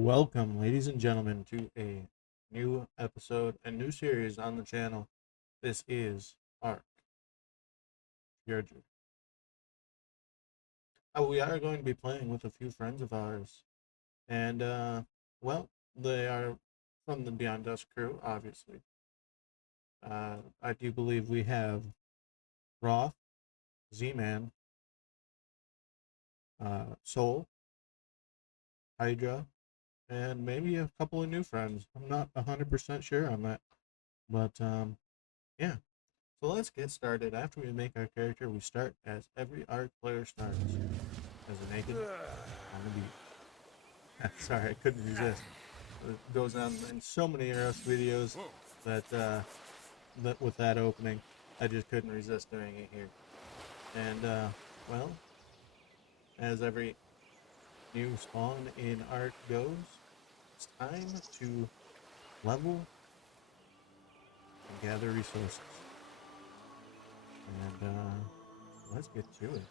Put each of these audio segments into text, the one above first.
Welcome, ladies and gentlemen, to a new episode, a new series on the channel. This is Ark Fjordur. We are going to be playing with a few friends of ours, and well, they are from the Beyond Dusk crew, obviously. I do believe we have Crosse, Z-Man, Soul, Hydra, and maybe a couple of new friends. I'm not 100% sure on that, but yeah. So let's get started. After we make our character, we start as every Ark player starts, as a naked on the beat. Sorry, I couldn't resist. It goes on in so many Rush videos that that with that opening, I just couldn't resist doing it here. And well, as every new spawn in Ark goes, it's time to level and gather resources. And let's get to it.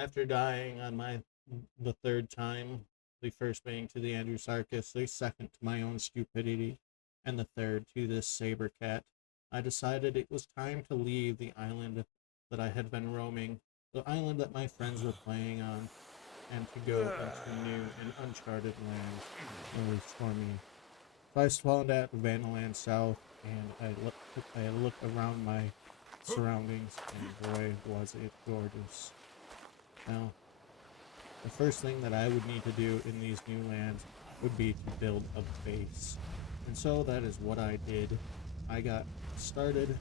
After dying on the third time, the first being to the Andrewsarchus, the second to my own stupidity, and the third to this saber cat, I decided it was time to leave the island that I had been roaming, the island that my friends were playing on, and to go into new and uncharted lands, at least for me. So I spawned at Vandaland South, and I looked around my surroundings, and boy, was it gorgeous. Now, the first thing that I would need to do in these new lands would be to build a base. And so that is what I did. I got started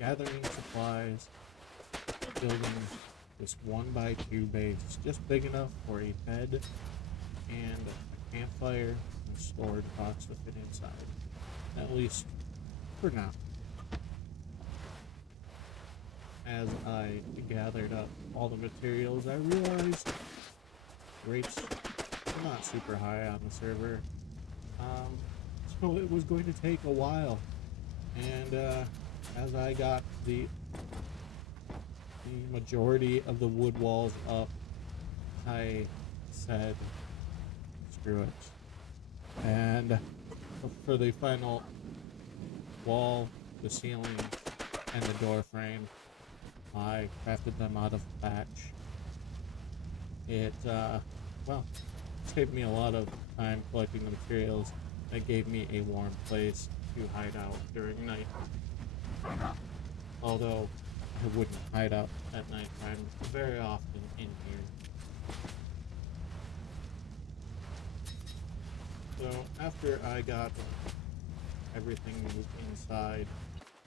gathering supplies, building this 1x2 base, just big enough for a bed and a campfire and storage box to fit inside. At least for now. As I gathered up all the materials, I realized rates are not super high on the server, so it was going to take a while. And as I got the majority of the wood walls up, I said, screw it. And for the final wall, the ceiling, and the door frame, I crafted them out of thatch. It, well, saved me a lot of time collecting the materials. It gave me a warm place to hide out during night. Although I wouldn't hide out at nighttime very often in here. So after I got everything moved inside,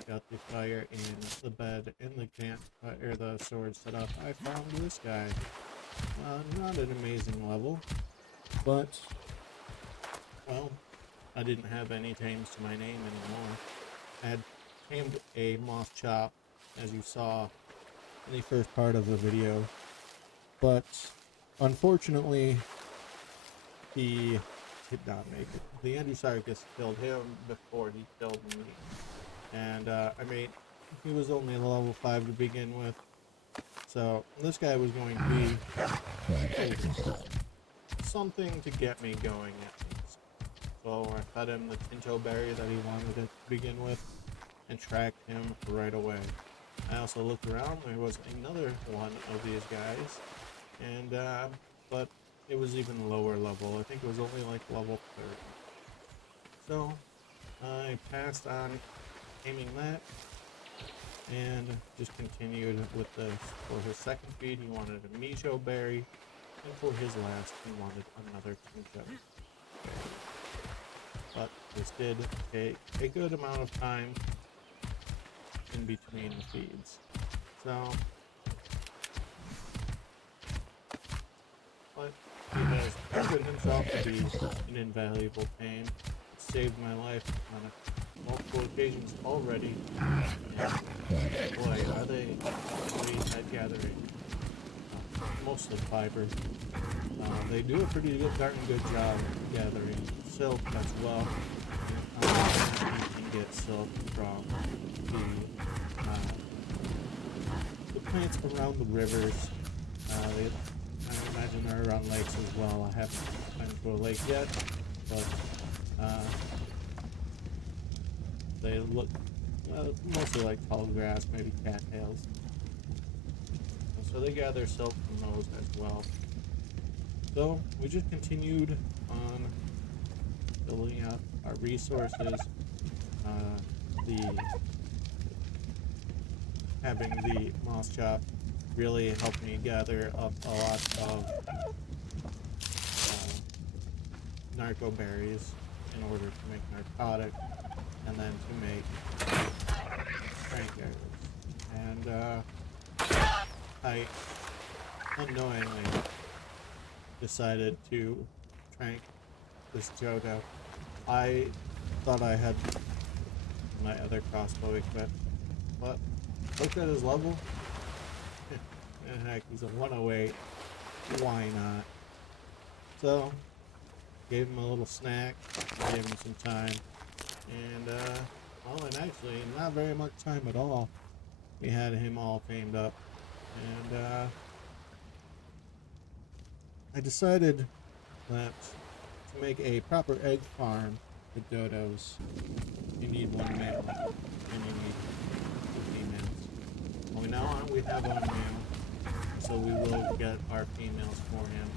got the fire in the bed and the the sword set up, I found this guy. Not an amazing level, but well, I didn't have any tames to my name anymore. I had tamed a moth chop, as you saw in the first part of the video, but unfortunately he did not make it. The Andrewsarchus killed him before he killed me, and I mean, he was only level 5 to begin with, so this guy was going to be something to get me going at least. So I fed him the Tinto berry that he wanted to begin with and tracked him right away. I also looked around, there was another one of these guys, and but it was even lower level. I think it was only like level 30. So I passed on aiming that and just continued with this. For his second feed he wanted a Mijo berry, and for his last he wanted another Tinto. But this did take a good amount of time in between the feeds. So, but he has proven himself to be an invaluable tame. Saved my life on multiple occasions already. And boy, are they great at gathering. Mostly fiber. They do a pretty darn good job gathering silk as well. You can get silk from the plants around the rivers. I imagine they're around lakes as well. I haven't been to a lake yet, but they look mostly like tall grass, maybe cattails. So they gather silk from those as well. So we just continued on building up our resources. Having the moss chop really helped me gather up a lot of narco berries in order to make narcotic, and then to make crank arrows. And I unknowingly decided to trank this Fjodur. I thought I had my other crossbow equipped, but looked at his level, and heck, he's a 108, why not? So, gave him a little snack, gave him some time, and well, and actually, not very much time at all, we had him all tamed up, and I decided that to make a proper egg farm with dodos, you need one male, and you need 2 females. Well, now we have our male, so we will get our females for him,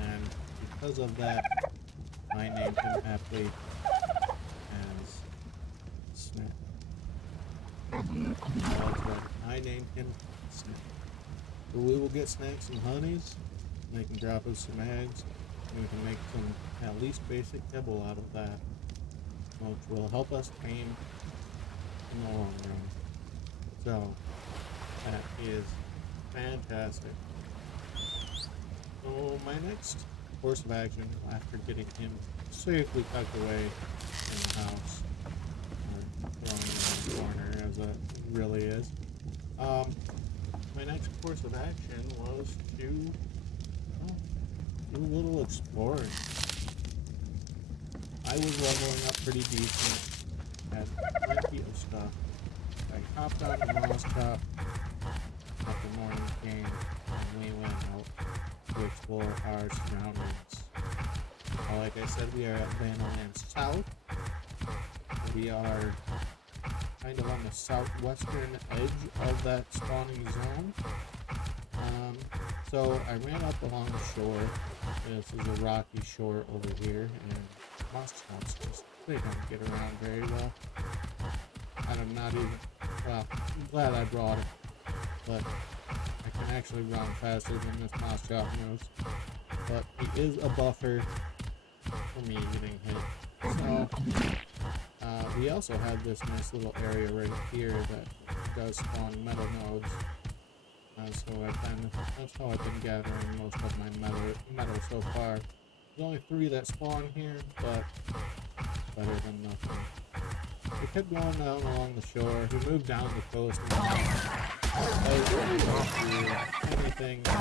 and because of that, I named him aptly as Snap. That's right, I named him Snap. So we will get snacks and honeys, and they can drop us some eggs, and we can make some at least basic kibble out of that, which will help us tame in the long run. So that is fantastic. So my next course of action, after getting him safely tucked away in the house, or thrown in the corner as it really is, my next course of action was to do a little exploring. I was leveling up pretty decent, had plenty of stuff. I hopped on the moss top after morning came, and we went out to explore our surroundings. Like I said, we are at Vannaland South. We are kind of on the southwestern edge of that spawning zone. So I ran up along the shore. This is a rocky shore over here, and moss chops just they don't get around very well. I'm not even, well, I'm glad I brought it, but I can actually run faster than this mouse chop moves. But he is a buffer for me getting hit. So, we also have this nice little area right here that does spawn metal nodes. That's how I've been gathering most of my metal so far. There's only 3 that spawn here, but better than nothing. We kept going down along the shore. We moved down the coast. And I really don't do anything that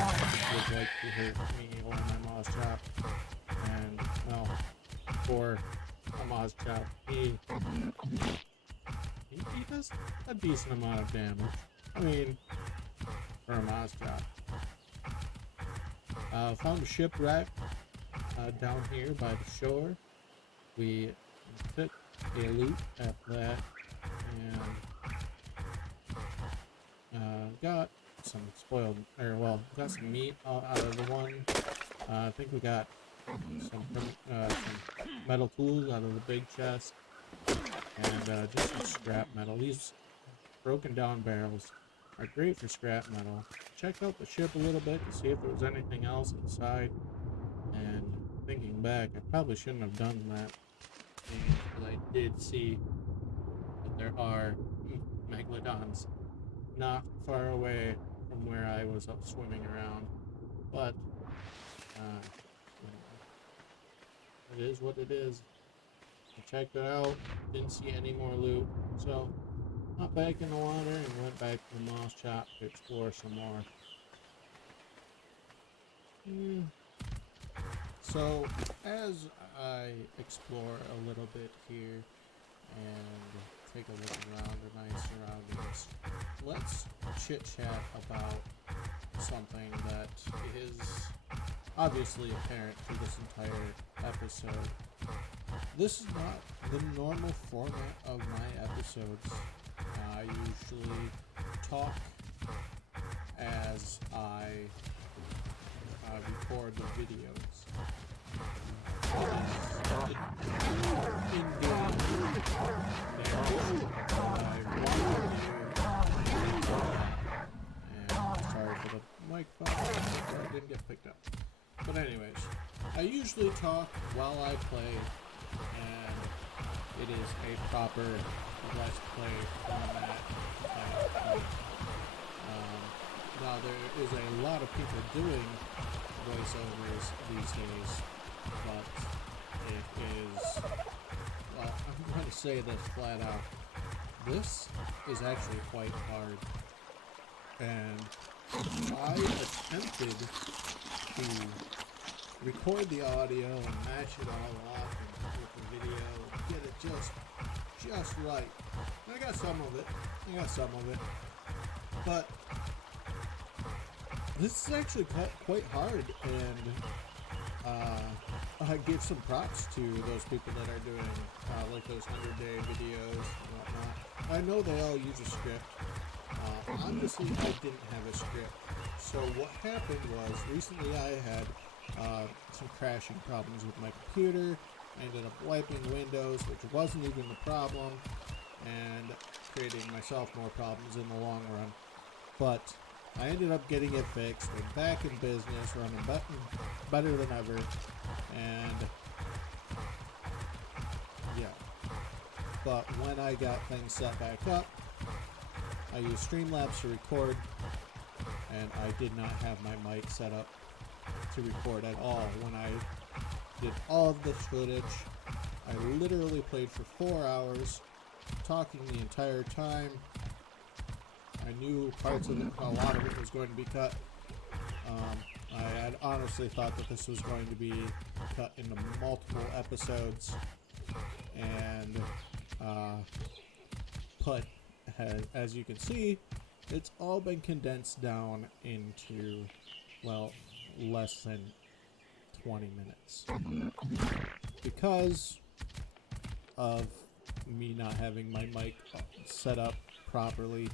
would like to hurt me or my moss chop. And, well, for a moss chop, he does a decent amount of damage. I mean, for a moss chop. Found a shipwreck down here by the shore. We took a loot at that and got some got some meat out of the one. I think we got some metal tools out of the big chest and just some scrap metal. These broken down barrels are great for scrap metal. Checked out the ship a little bit to see if there was anything else inside, and thinking back, I probably shouldn't have done that, because I did see that there are megalodons not far away from where I was up swimming around, but it is what it is. I checked it out, didn't see any more loot, so got back in the water and went back to the moss chop to explore some more. So as I explore a little bit here and take a look around at my surroundings, let's chit chat about something that is obviously apparent through this entire episode. This is not the normal format of my episodes. I usually talk as I record the videos. Sorry for the microphone, I didn't get picked up. But anyways, I usually talk while I play, and it is a proper let's play format type. Now there is a lot of people doing voiceovers these days, but it is, well, I'm going to say this flat out. This is actually quite hard, and I attempted to record the audio and match it all up and with the video and get it just right. I got some of it, but this is actually quite hard, and I give some props to those people that are doing like those 100-day videos and whatnot. I know they all use a script. Honestly, I didn't have a script. So what happened was, recently I had some crashing problems with my computer. I ended up wiping Windows, which wasn't even the problem, and creating myself more problems in the long run. But I ended up getting it fixed, and back in business, running better than ever, and yeah. But when I got things set back up, I used Streamlabs to record, and I did not have my mic set up to record at all. When I did all of this footage, I literally played for 4 hours, talking the entire time. I knew parts of it, a lot of it was going to be cut. I had honestly thought that this was going to be cut into multiple episodes, and but as you can see, it's all been condensed down into, well, less than 20 minutes. Because of me not having my mic set up properly,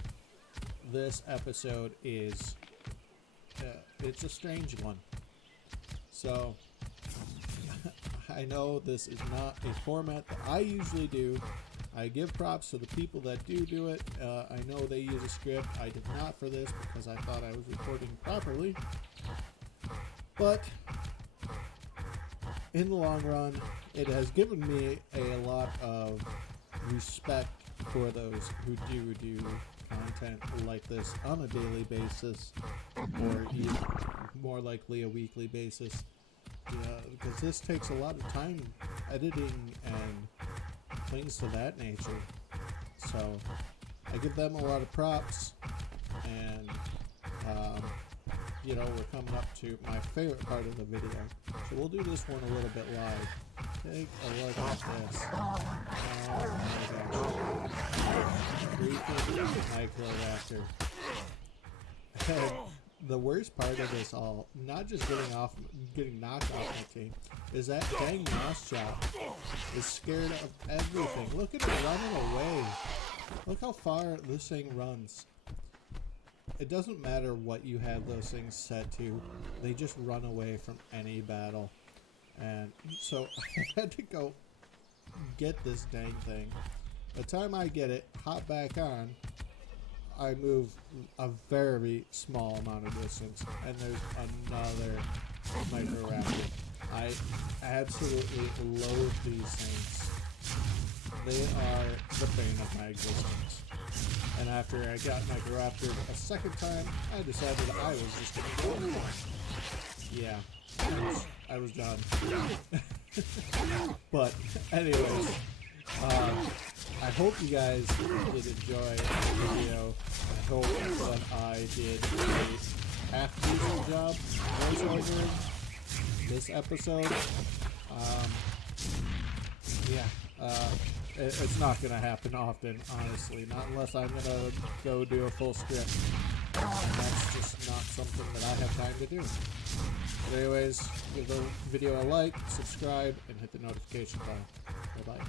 this episode is it's a strange one. So I know this is not a format that I usually do. I give props to the people that do it. I know they use a script. I did not for this because I thought I was recording properly. But in the long run, it has given me a lot of respect for those who do content like this on a daily basis, or even more likely a weekly basis. Because this takes a lot of time editing and things to that nature. So I give them a lot of props, and we're coming up to my favorite part of the video. So we'll do this one a little bit live. Take a look at this. Oh my gosh. Freaking Microraptor. The worst part of this all, not just getting knocked off my team, is that dang mouse chop is scared of everything. Look at it running away. Look how far this thing runs. It doesn't matter what you have those things set to, they just run away from any battle. And so I had to go get this dang thing. By the time I get it, hop back on, I move a very small amount of distance, and there's another Microraptor. I absolutely loathe these things. They are the bane of my existence. And after I got Microraptor a second time, I decided I was just going to go with it. Yeah, I was done. But anyways, I hope you guys did enjoy the video. I hope that I did a half-decent job voiceovering this episode. It's not going to happen often, honestly. Not unless I'm going to go do a full script. And that's just not something that I have time to do. But anyways, give the video a like, subscribe, and hit the notification bell. Bye-bye.